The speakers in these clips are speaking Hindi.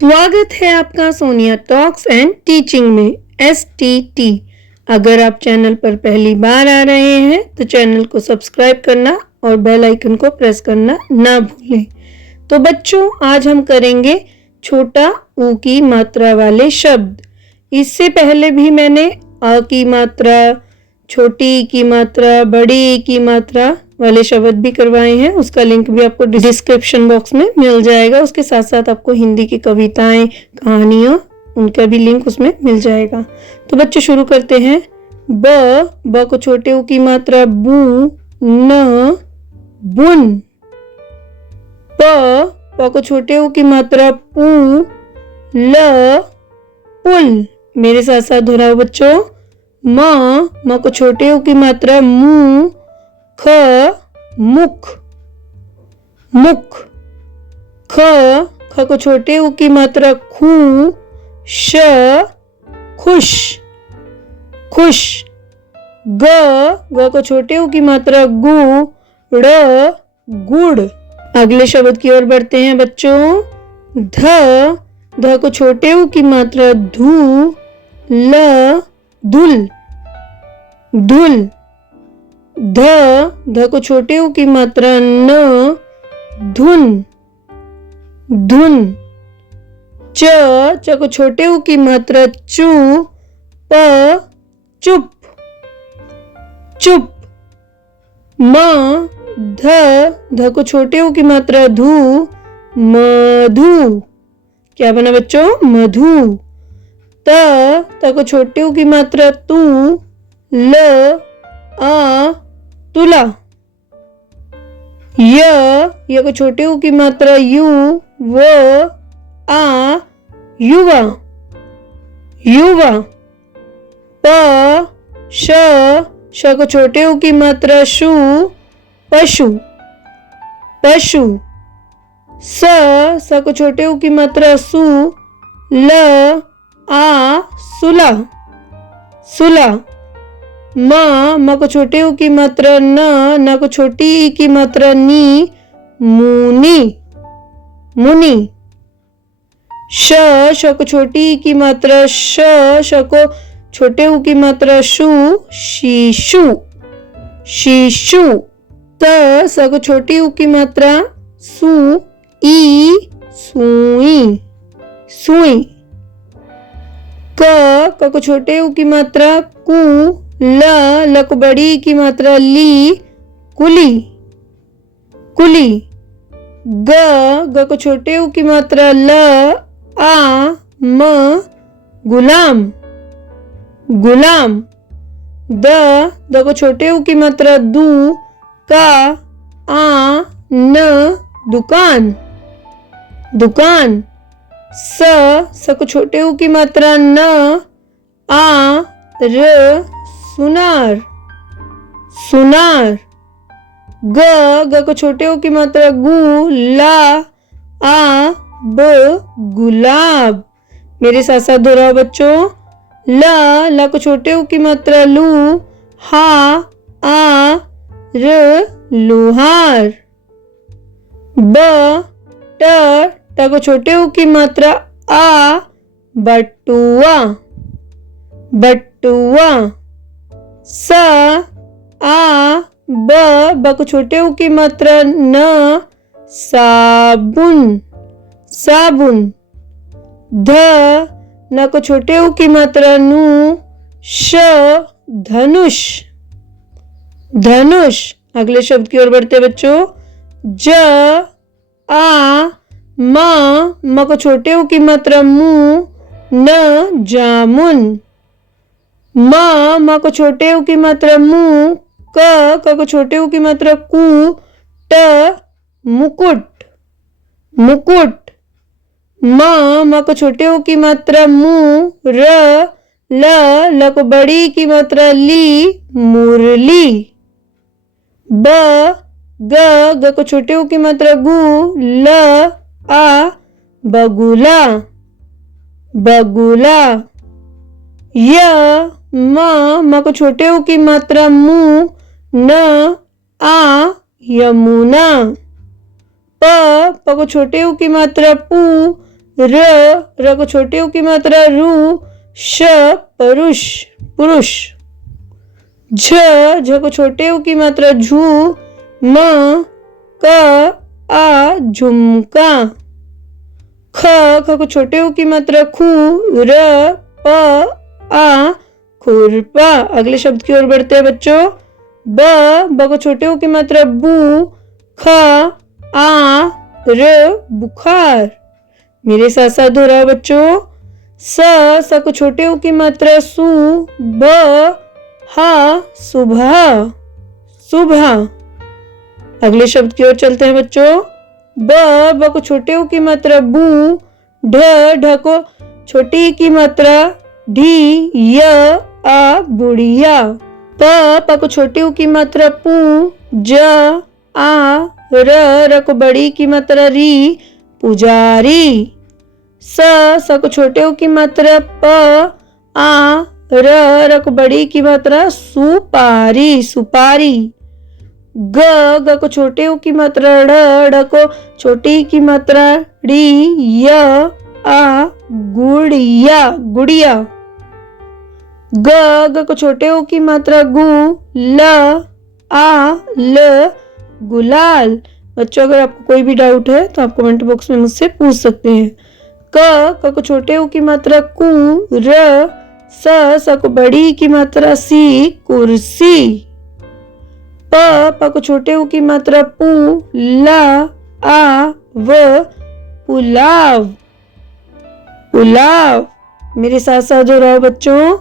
स्वागत है आपका सोनिया टॉक्स एंड टीचिंग में STT। अगर आप चैनल पर पहली बार आ रहे हैं तो चैनल को सब्सक्राइब करना और बेल आइकन को प्रेस करना ना भूलें। तो बच्चों, आज हम करेंगे छोटा ऊ की मात्रा वाले शब्द। इससे पहले भी मैंने अ की मात्रा, छोटी ई की मात्रा, बड़ी ई की मात्रा वाले शब्द भी करवाए हैं। उसका लिंक भी आपको डिस्क्रिप्शन बॉक्स में मिल जाएगा। उसके साथ साथ आपको हिंदी की कविताएं, कहानियां, उनका भी लिंक उसमें मिल जाएगा। तो बच्चों शुरू करते हैं। ब को छोटे ऊ की मात्रा बू, न, बुन। प को छोटे ऊ की मात्रा पू, ल, पुल। मेरे साथ साथ दोहराओ बच्चों। म को छोटे ऊ की मात्रा मू, ख, मुख, मुख। ख को छोटे ऊ की मात्रा खू, श, खुश, खुश। ग को छोटे ऊ की मात्रा गु, ड़, गुड़। अगले शब्द की ओर बढ़ते हैं बच्चों। ध को छोटे ऊ की मात्रा धू, ल, धुल, धुल। ध को छोटे ऊ की मात्रा न, धुन, धुन। च को छोटे ऊ की मात्रा चू, प, चुप, चुप। म ध को छोटे ऊ की मात्रा धू, मधु। क्या बना बच्चों? मधु। त को छोटे ऊ की मात्रा तू, ल, आ, तुला। य को छोटे ऊ की मात्रा यू, व, आ, युवा, युवा। प, श को छोटे ऊ की मात्रा शु, पशु, पशु। स को छोटे ऊ की मात्रा सु, ल, आ, सुला, सुला। म को छोटे ऊ की मात्रा न को छोटी ई की मात्रा नी, मुनी, मुनि। श को छोटी ई की मात्रा श को छोटे ऊ की मात्रा शु, शीशु, शीशु। स को छोटी ऊ की मात्रा सु, ई, सुई, सुई। क को छोटे ऊ की मात्रा कु, ल को बड़ी की मात्रा ली, कुली, कुली। ग को छोटे ऊ की मात्रा ल, आ, म, गुलाम, गुलाम। द को छोटे ऊ की मात्रा दू, का, आ, न, दुकान, दुकान। स को छोटे ऊ की मात्रा न, आ, र, सुनार, सुनार। ग को छोटे ऊ की मात्रा गु, ला, आ, ब, गुलाब। मेरे साथ साथ दोहराओ बच्चों। ल को छोटे ऊ की मात्रा लू, हा, आ, र, लुहार। ब, ट को छोटे ऊ की मात्रा आ, बटुआ, बटुआ। स, आ, ब को छोटे ऊ की मात्रा न, साबुन, साबुन। न को छोटे ऊ की मात्रा नु, श, धनुष, धनुष। अगले शब्द की ओर बढ़ते बच्चों। ज, आ, म को छोटे ऊ की मात्रा मु, न, जामुन। म को छोटे ऊ की मात्रा मु, क को छोटे ऊ की मात्रा कु, ट, मुकुट, मुकुट। म को छोटे ऊ की मात्रा मु, र, ल को बड़ी की मात्रा ली, मुरली। ब, ग को छोटे ऊ की मात्रा गु, ल, आ, बगुला, बगुला। य, म को छोटे ऊ की मात्रा मु, न, आ, यमुना। प को छोटे ऊ की मात्रा पू, र को छोटे ऊ की मात्रा रू, श परुष पुरुष। झ को छोटे ऊ की मात्रा झू, म क आ झुमका। ख को छोटे ऊ की मात्रा खू, र प आ खुरपा। अगले शब्द की ओर बढ़ते हैं बच्चों। ब को छोटे ऊ की मात्रा बू, ख आ र बुखार। मेरे साथ साथ दोहराओ बच्चों। स को छोटे ऊ की मात्रा सू, ब हा सुबह सुबह। अगले शब्द की ओर चलते हैं बच्चों। ब को छोटे ऊ की मात्रा बू, ढ को छोटी की मात्रा ढी, य आ बुढ़िया। प को छोटी ऊ की मात्रा पू, ज आ र को बड़ी की मात्रा री, पुजारी। स को छोटे ऊ की मात्रा प आ र को बड़ी की मात्रा सुपारी सुपारी। ग को छोटे ऊ की मात्रा ड़ को छोटी की मात्रा ड़ी, य आ गुड़िया गुड़िया। ग को छोटे ऊ की मात्रा गु, ल आ ल गुलाल। बच्चों अगर आपको कोई भी डाउट है तो आप कमेंट बॉक्स में मुझसे पूछ सकते हैं। क को छोटे ऊ की मात्रा कु, र स को बड़ी की मात्रा सी, कुर्सी। प को छोटे ऊ की मात्रा पू, ल आ व पुलाव पुलाव। मेरे साथ साथ दोहराओ बच्चों।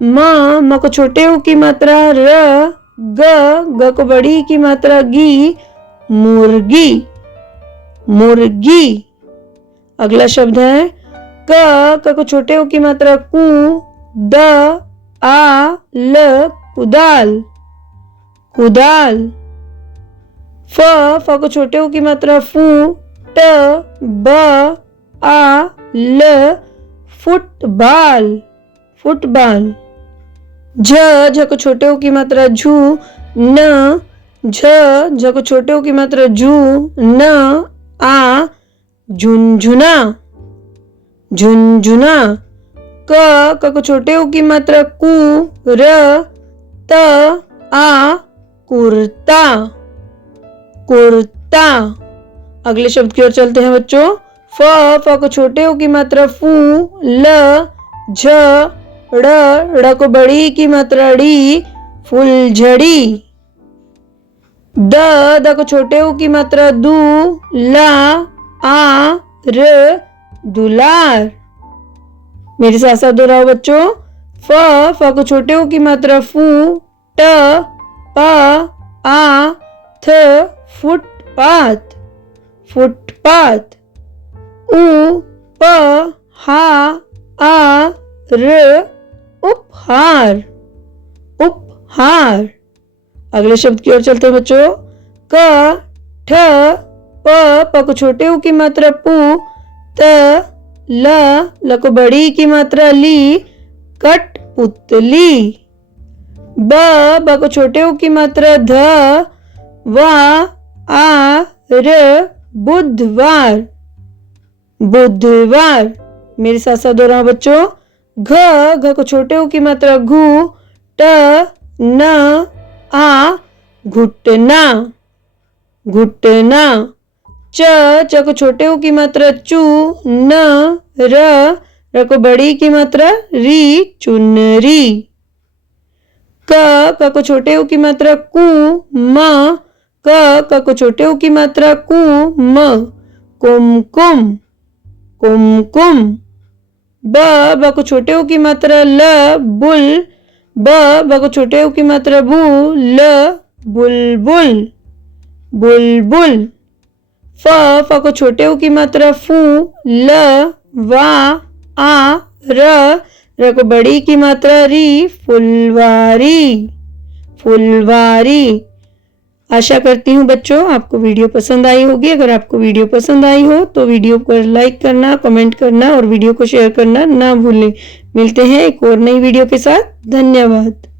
म को छोटे ऊ की मात्रा र, ग को बड़ी की मात्रा गी, मुर्गी मुर्गी। अगला शब्द है क को छोटे ऊ की मात्रा कु, द आ ल कुदाल कुदाल। फ को छोटे ऊ की मात्रा फू, ट ब आ ल फुटबॉल फुटबॉल। झ को छोटे ऊ की मात्रा झू, न झ को छोटे ऊ की मात्रा झू, न आ झुनझुना झुनझुना। क को छोटे ऊ की मात्रा कु, र त आ कुर्ता कुर्ता। अगले शब्द की ओर चलते हैं बच्चों। फ को छोटे ऊ की मात्रा फू, ल झ ड़ को बड़ी की मात्रा ड़ी, फुलझड़ी। द को छोटे ऊ की मात्रा दू, ला आ र दुलार। मेरे साथ साथ दोहराओ बच्चों। फ को छोटे ऊ की मात्रा फू, ट प आ थ फुटपाथ फुटपाथ। उ प हा आ र उपहार उपहार। अगले शब्द की ओर चलते हैं बच्चों। क ठ प को छोटे ऊ की मात्रा पू, त ल को बड़ी की मात्रा ली, कठपुतली। ब को छोटे ऊ की मात्रा ध, वा आ र बुधवार बुधवार। मेरे साथ साथ दोहराओ बच्चों। घ को छोटे ऊ की मात्रा घू, ट न आ घुटना घुटना। च को छोटे ऊ की मात्रा चू, न र को बड़ी की मात्रा री, चुनरी। क को छोटे ऊ की मात्रा कु, म क को छोटे ऊ की मात्रा कु, म कुमकुम कुमकुम। ब को छोटे ऊ की मात्रा ल, बुल ब को छोटे ऊ की मात्रा बू, ल बुलबुल बुलबुल। फ को छोटे ऊ की मात्रा फू, ल वा आ र को बड़ी की मात्रा री, फुलवारी फुलवारी। आशा करती हूँ बच्चों आपको वीडियो पसंद आई होगी। अगर आपको वीडियो पसंद आई हो तो वीडियो को लाइक करना, कमेंट करना और वीडियो को शेयर करना ना भूलें। मिलते हैं एक और नई वीडियो के साथ। धन्यवाद।